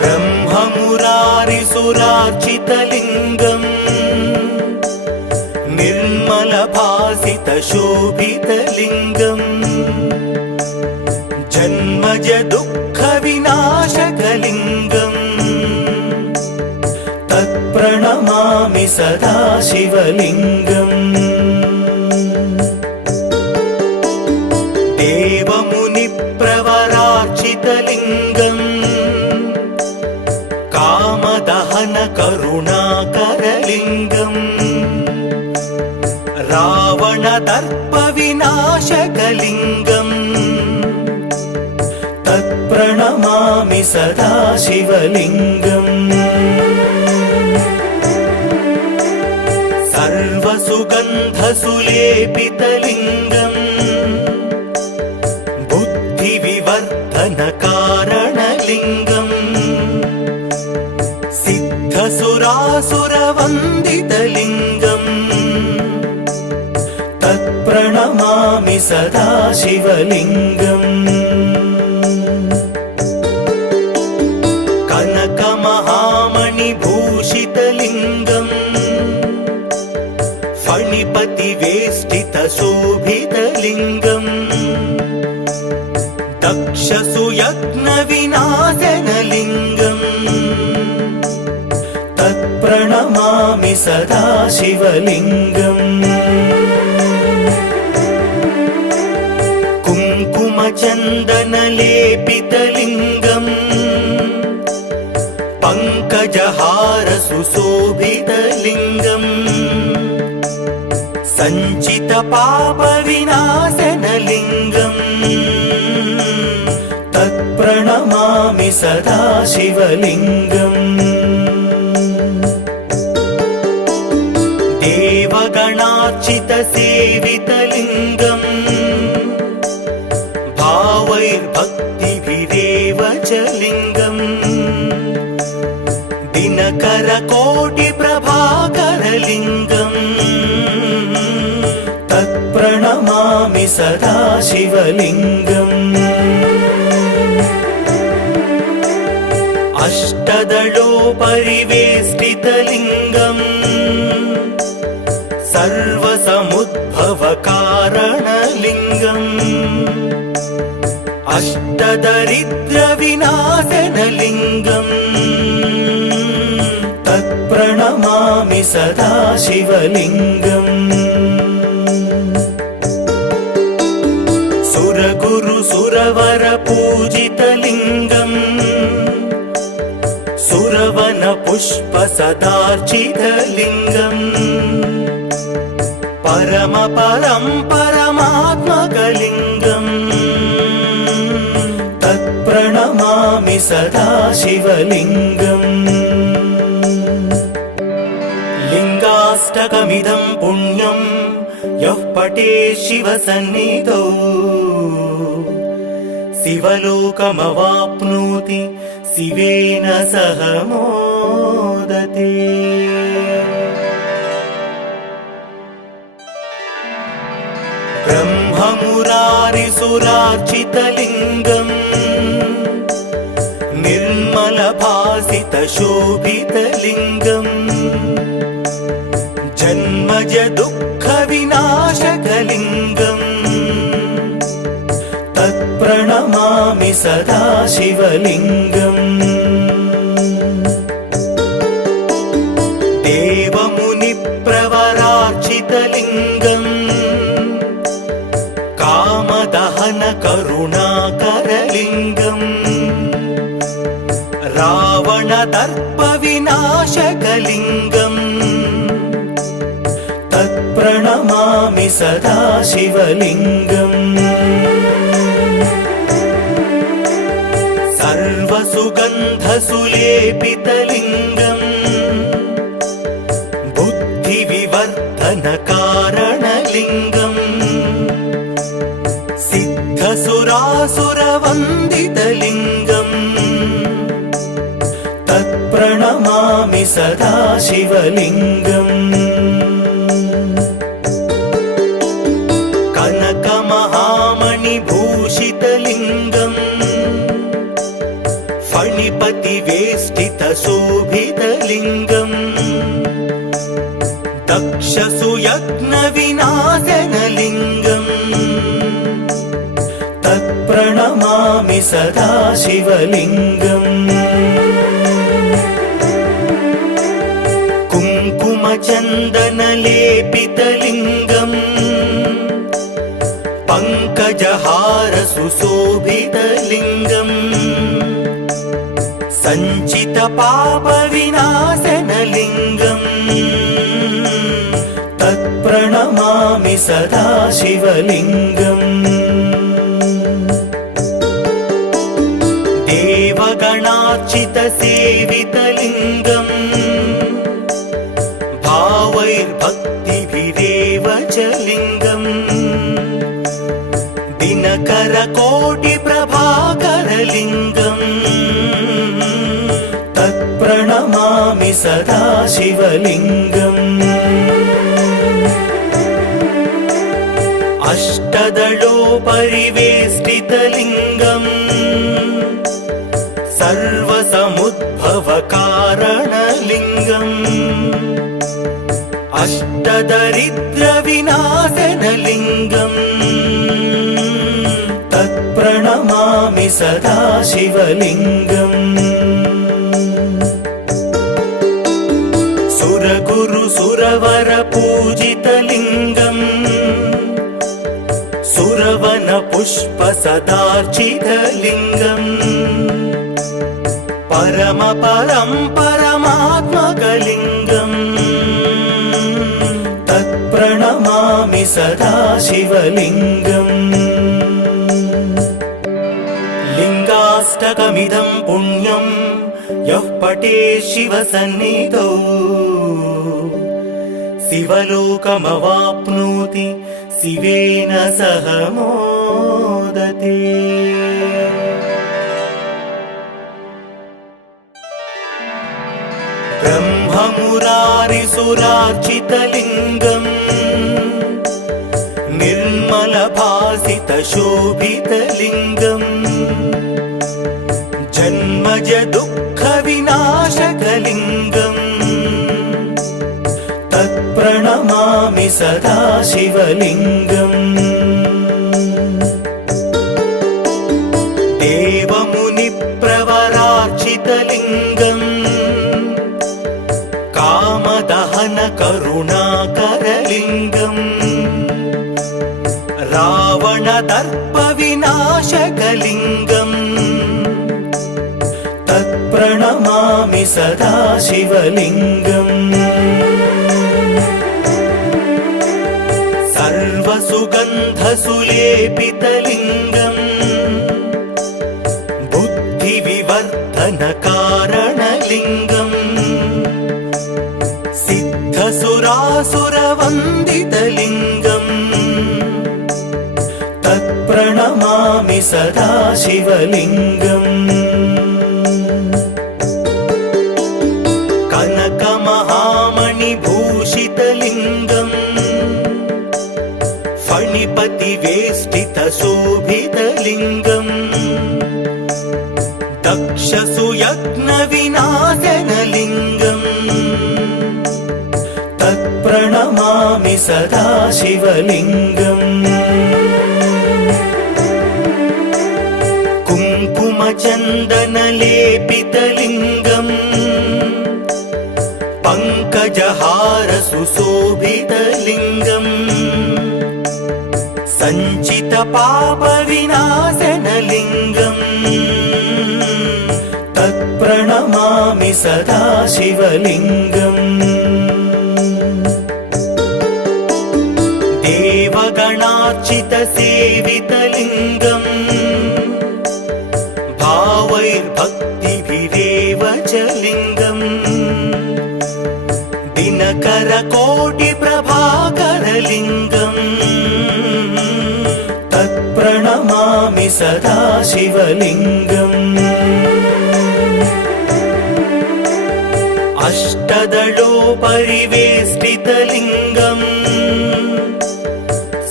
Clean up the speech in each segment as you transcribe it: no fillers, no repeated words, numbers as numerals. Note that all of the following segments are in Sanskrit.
ब्रह्ममुरारिसुरार्चितलिङ्गम् निर्मलभासितशोभितलिङ्गम् जन्मज दुःखविनाशकलिङ्गम् तत्प्रणमामि सदा शिवलिङ्गम् देवमुनिप्रवरार्चितलिङ्गम् कामदहन करुणाकरलिङ्गम् रावणदर्पविनाशकलिङ्गम् तत्प्रणमामि सदा शिवलिङ्गम् सर्वसुगन्धसुलेपितलिङ्गम् बुद्धिविवर्धनकारणलिङ्गम् सिद्धसुरासुरवन्दितलिङ्गम् तत्प्रणमामि सदा शिवलिङ्गम् कनकमहामणिभूषितलिङ्गम् फणिपतिवेष्टितशोभितलिङ्गम् दक्षसुयज्ञविनाशनलिङ्गम् तत्प्रणमामि सदा शिवलिङ्गम् कुङ्कुमचन्दनलेपितलिङ्गम् पङ्कजहारसुशोभितलिङ्गम् सञ्चितपापविनाशनलिङ्गम् तत्प्रणमामि सदा शिवलिङ्गम् देवगणार्चितसेवितलिङ्गम् भावैर्भक्तिभिरेव च लिङ्गम् दिनकरकोटिप्रभाकरलिङ्गम् तत्प्रणमामि सदा शिवलिङ्गम् अष्टदलोपरिवेष्टितलिङ्गम् सर्वसमुद्भवकारणलिङ्गम् अष्टदरिद्रविनाशनलिङ्गम् तत्प्रणमामि सदा शिवलिङ्गम् सुरगुरुसुरवरपूजितलिङ्गम् सुरवनपुष्पसदार्चितलिङ्गम् परमात्मकलिङ्गम् तत्प्रणमामि सदा शिवलिङ्गम् लिङ्गाष्टकमिदं पुण्यं यः पठेत् शिवसन्निधौ शिवलोकमवाप्नोति शिवेन सह मोदते। ब्रह्ममुरारिसुरार्चितलिङ्गम् निर्मलभासितशोभितलिङ्गम् जन्मज दुःखविनाशकलिङ्गम् तत्प्रणमामि सदा शिवलिङ्गम् देवमुनिप्रवरार्चितलिङ्गम् कामदहन करुणाकरलिङ्गम् रावणदर्पविनाशकलिङ्गम् तत्प्रणमामि सदा शिवलिङ्गम् सर्वसुगन्धसुलेपितलिङ्गम् बुद्धिविवर्धनकारणलिङ्गम् सिद्धसुरासुरवन्दितलिङ्गम् तत्प्रणमामि सदा शिवलिङ्गम् कनकमहामणिभूषितलिङ्गम् फणिपतिवेष्टितशोभितलिङ्गम् दक्षसुयज्ञविनाशनलिङ्गम् तत्प्रणमामि सदा शिवलिङ्गम् कुङ्कुमचन्दनलेपितलिङ्गम् पङ्कजहारसुशोभितलिङ्गम् सञ्चितपापविनाशनलिङ्गम् तत्प्रणमामि सदा शिवलिङ्गम् देवगणार्चितसेवितलिङ्गम् भावैर्भक्तिभिरेव च लिङ्गम् दिनकरकोटिप्रभाकरलिङ्गम् तत्प्रणमामि सदा शिवलिङ्गम् अष्टदलोपरिवेष्टितलिङ्गम् सर्वसमुद्भवकारणलिङ्गम् अष्टदरिद्रविनाशनलिङ्गम् तत्प्रणमामि सदा शिवलिङ्गम् सुरगुरुसुरवरपूजितलिङ्गम् सुरवनपुष्पसदार्चितलिङ्गम् परमात्मकलिङ्गम् तत्प्रणमामि सदा शिवलिङ्गम् लिङ्गाष्टकमिदं पुण्यं यः पठेत् शिवसन्निधौ शिवलोकमवाप्नोति शिवेन सह मोदते। ब्रह्ममुरारिसुरार्चितलिङ्गम् निर्मलभासितशोभितलिङ्गम् जन्मज दुःखविनाशकलिङ्गम् तत्प्रणमामि सदा शिवलिङ्गम् देवमुनिप्रवरार्चितलिङ्गम् कामदहनकरुणाकरलिङ्गम् रावणदर्पविनाशकलिङ्गम् तत्प्रणमामि सदा शिवलिङ्गम् सर्वसुगन्धसुलेपितलिङ्गम् बुद्धिविवर्धनकारणलिङ्गम् सिद्धसुरासुरवन्दितलिङ्गम् तत्प्रणमामि सदा शिवलिङ्गम् कनकमहामणिभूषितलिङ्गम् फणिपतिवेष्टितशोभितलिङ्गम् दक्षसुयज्ञविनाशनलिङ्गम् तत्प्रणमामि सदा शिवलिङ्गम् कुङ्कुमचन्दनलेपितलिङ्गम् पङ्कजहारसुशोभितलिङ्गम् सञ्चितपापविनाशनलिङ्गम् तत्प्रणमामि सदा शिवलिङ्गम् देवगणार्चितसेवितलिङ्गम् भावैर्भक्तिभिरेव च लिङ्गम् दिनकरकोटिप्रभाकरलिङ्गम् तत्प्रणमामि सदा शिवलिङ्गम् अष्टदलोपरिवेष्टितलिङ्गम्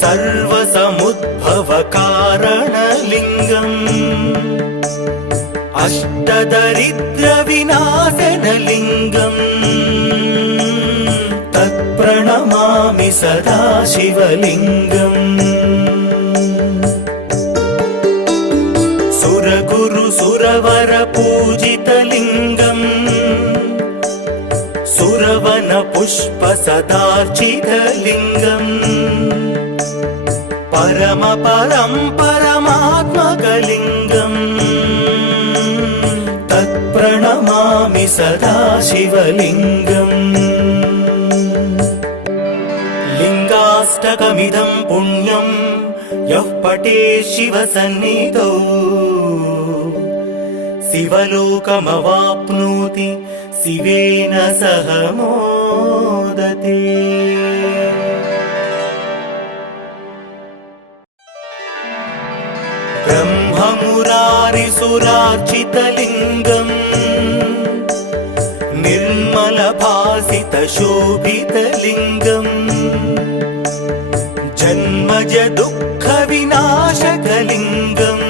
सर्वसमुद्भवकारणलिङ्गम् अष्टदरिद्रविनाशनलिङ्गम् तत्प्रणमामि सदा शिवलिङ्गम् सुरगुरु सुरवर पूजितलिङ्गम् सुरवन पुष्प सदार्चितलिङ्गम् परम परं परमात्मकलिङ्गम् तत्प्रणमामि सदा शिवलिङ्गम् लिङ्गाष्टकमिदं पुण्यं यः पठेत् शिवसन्निधौ शिवलोकमवाप्नोति शिवेन सह मोदते। ब्रह्ममुरारिसुरार्चितलिङ्गम् निर्मलभासितशोभितलिङ्गम् जन्मज दुःखविनाशकलिङ्गम्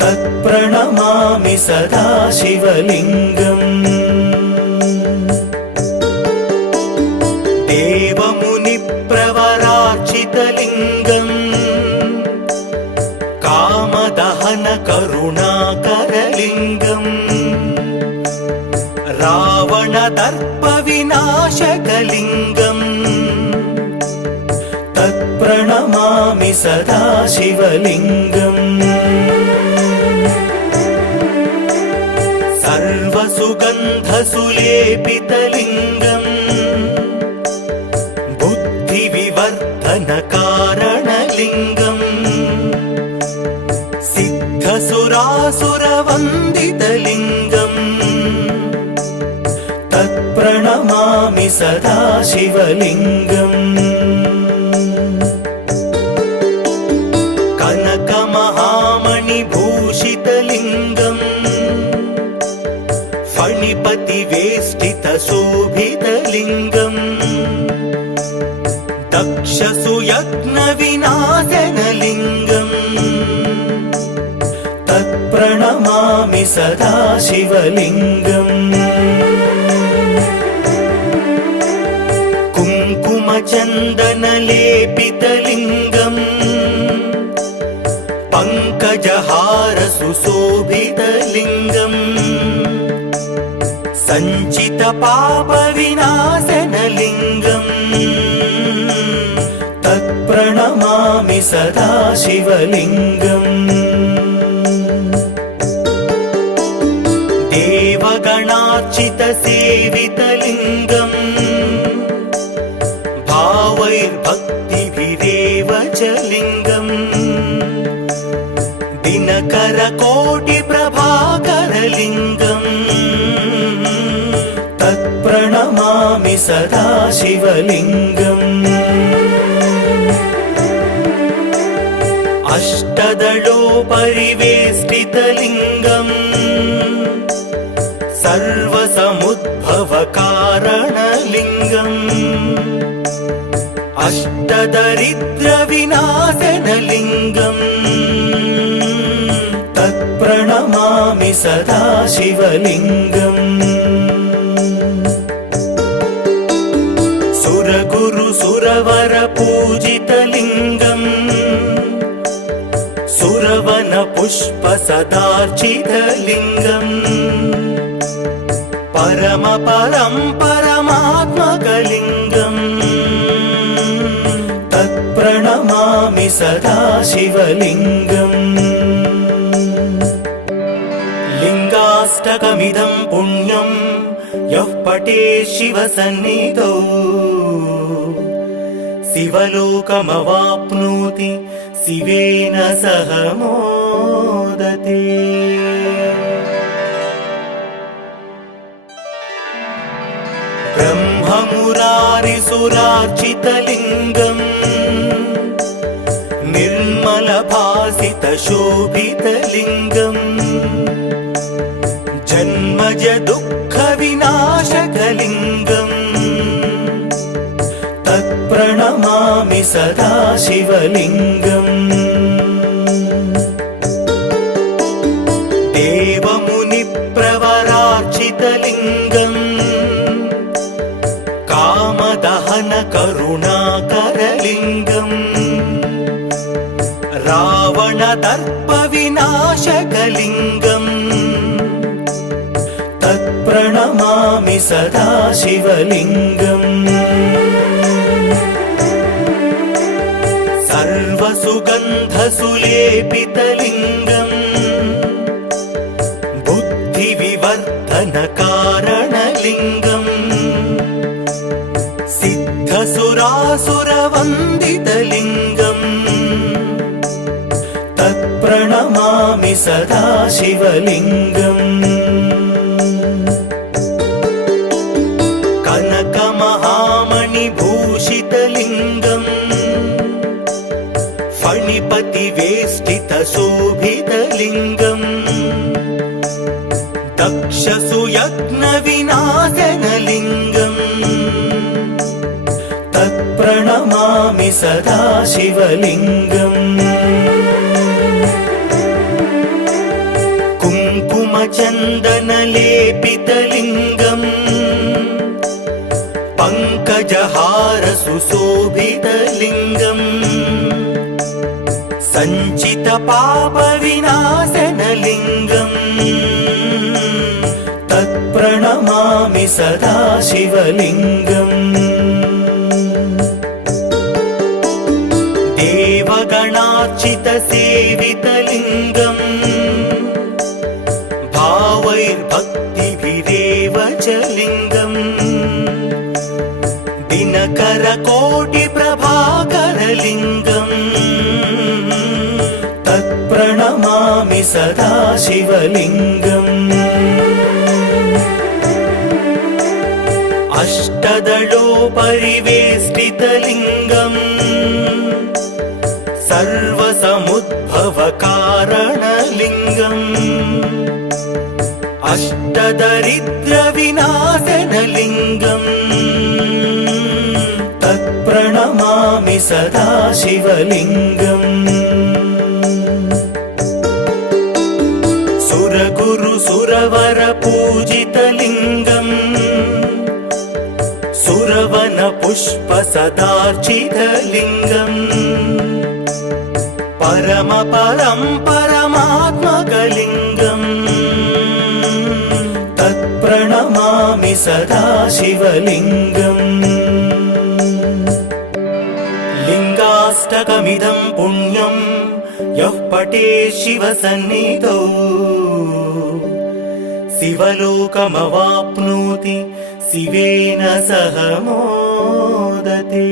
तत्प्रणमामि सदा शिवलिङ्गम् देवमुनिप्रवरार्चितलिङ्गम् कामदहन करुणाकरलिङ्गम् रावणदर्पविनाशकलिङ्गम् तत्प्रणमामि सदा शिवलिङ्गम् सर्वसुगन्धसुलेपितलिङ्गम् बुद्धिविवर्धनकारणलिङ्गम् सिद्धसुरासुरवन्दितलिङ्गम् तत्प्रणमामि सदा शिवलिङ्गम् कनकमहामणिभूषितलिङ्गम् फणिपतिवेष्टितशोभितलिङ्गम् दक्षसुयज्ञविनाशनलिङ्गम् तत्प्रणमामि सदा शिवलिङ्गम् कुङ्कुमचन्दनलेपितलिङ्गम् पङ्कजहारसुशोभितलिङ्गम् सञ्चितपापविनाशनलिङ्गम् तत्प्रणमामि सदा शिवलिङ्गम् देवगणार्चितसेवितलिङ्गम् भावैर्भक्तिभिरेव च लिङ्गम् दिनकरकोटिप्रभाकरलिङ्गम् तत्प्रणमामि सदा शिवलिङ्गम् अष्टदलोपरिवेष्टितलिङ्गम् सर्वसमुद्भवकारणलिङ्गम् अष्टदरिद्रविनाशनलिङ्गम् तत्प्रणमामि सदा शिवलिङ्गम् सुरगुरु सुरवर पूजितलिङ्गम् सुरवन पुष्प सदार्चितलिङ्गम् परम परं परमात्मकलिङ्गम् तत्प्रणमामि सदा शिवलिङ्गम् लिङ्गाष्टकमिदं पुण्यं यः पठेत् शिवसन्निधौ शिवलोकमवाप्नोति शिवेन सह मोदते। ब्रह्ममुरारिसुरार्चितलिङ्गम् निर्मलभासितशोभितलिङ्गम् जन्मज दुःखविनाशकलिङ्गम् तत्प्रणमामि सदा शिवलिङ्गम् शोभितलिङ्गम् कामदहन करुणाकरलिङ्गम् रावणदर्पविनाशकलिङ्गम् तत्प्रणमामि सदा शिवलिङ्गम् सर्वसुगन्धसुलेपितलिङ्गम् बुद्धिविवर्धनकारणलिङ्गम् सिद्धसुरासुरवन्दितलिङ्गम् तत्प्रणमामि सदा शिवलिङ्गम् कनकमहामणिभूषितलिङ्गम् फणिपतिवेष्टितशोभितलिङ्गम् दक्षसुयज्ञविनाशनलिङ्गम् तत्प्रणमामि सदा शिवलिङ्गम् कुङ्कुमचन्दनलेपितलिङ्गम् पङ्कजहारसुशोभितलिङ्गम् सञ्चितपापविनाशनलिङ्गम् तत्प्रणमामि सदा शिवलिङ्गम् देवगणार्चितसेवितलिङ्गम् भावैर्भक्तिभिरेव च लिङ्गम् दिनकरकोटिप्रभाकरलिङ्गम् तत्प्रणमामि सदा शिवलिङ्गम् अष्टदलोपरिवेष्टितलिङ्गम् सर्वसमुद्भवकारणलिङ्गम् अष्टदरिद्रविनाशनलिङ्गम् तत्प्रणमामि सदा शिवलिङ्गम् सुरगुरुसुरवरपूजितलिङ्गम् सुरवनपुष्पसदार्चितलिङ्गम् परमात्मकलिङ्गम् तत्प्रणमामि सदा शिवलिङ्गम् लिङ्गाष्टकमिदं पुण्यं यः पठेत् शिवसन्निधौ शिवलोकमवाप्नोति शिवेन सह मोदते।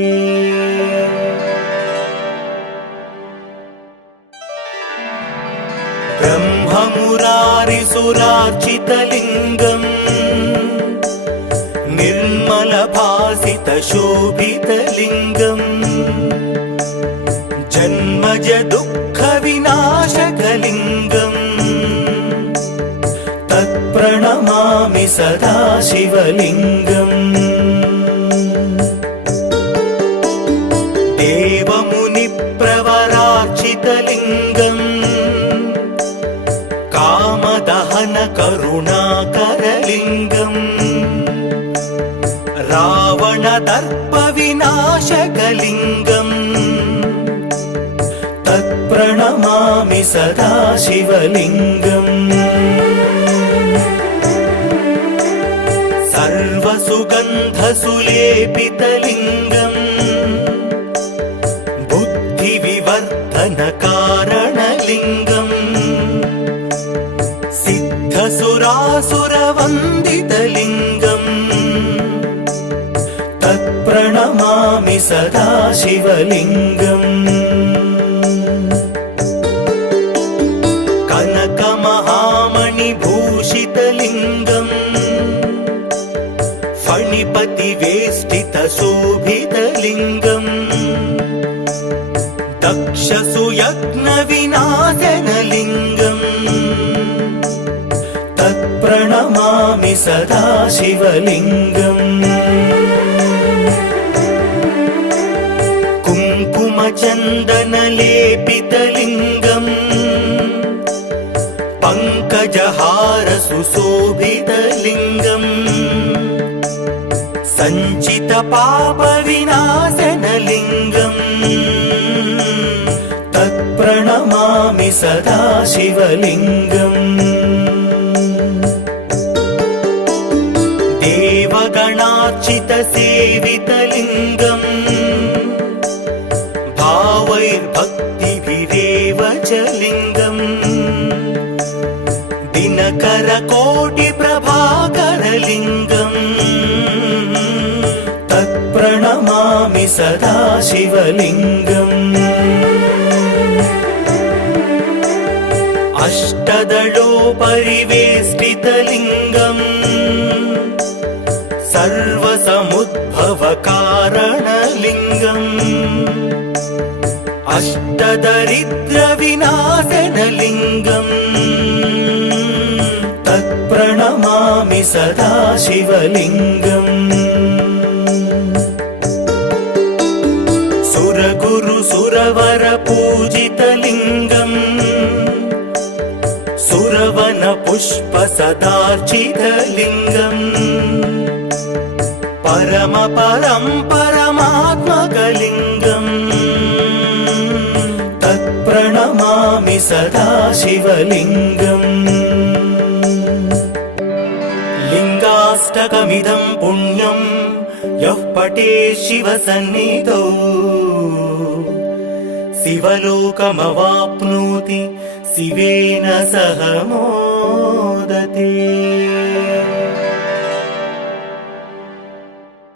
ब्रह्ममुरारिसुरार्चितलिङ्गम् निर्मलभासितशोभितलिङ्गम् जन्मज दुःखविनाशकलिङ्गम् तत्प्रणमामि सदा शिवलिङ्गम् देवमुनिप्रवरार्चितलिङ्गम् कामदहन करुणाकरलिङ्गम् रावणदर्पविनाशकलिङ्गम् तत्प्रणमामि सदा शिवलिङ्गम् सर्वसुगन्धसुलेपितलिङ्गम् बुद्धिविवर्धनकारणलिङ्गम् सिद्धसुरासुरवन्दितलिङ्गम् तत्प्रणमामि सदा शिवलिङ्गम् कनकमहामणिभूषितलिङ्गम् फणिपतिवेष्टितशोभितलिङ्गम् दक्षसुयज्ञविनाशनलिङ्गम् तत्प्रणमामि सदा शिवलिङ्गम् कुङ्कुमचन्दनलेपितलिङ्गम् पङ्क पङ्कजहार सुशोभितलिङ्गम् सञ्चित पापविनाशनलिङ्गम् तत्प्रणमामि सदा शिवलिङ्गम् देवगणार्चित सेवितलिङ्गम् भावैर्भक्तिभिरेव च लिङ्गम् दिनकरकोटिप्रभाकरलिङ्गम् तत्प्रणमामि सदा शिवलिङ्गम् अष्टदलोपरिवेष्टितलिङ्गम् सर्वसमुद्भवकारणलिङ्गम् अष्टदरिद्रविनाशनलिङ्गम् तत्प्रणमामि सदा शिवलिङ्गम् सुरगुरुसुरवरपूजितलिङ्गम् सुरवनपुष्पसदार्चितलिङ्गम् परमात्मकलिङ्गम् तत्प्रणमामि सदा शिवलिङ्गम् लिङ्गाष्टकमिदं पुण्यं यः पठेत् शिवसन्निधौ शिवलोकमवाप्नोति शिवेन सह मोदते।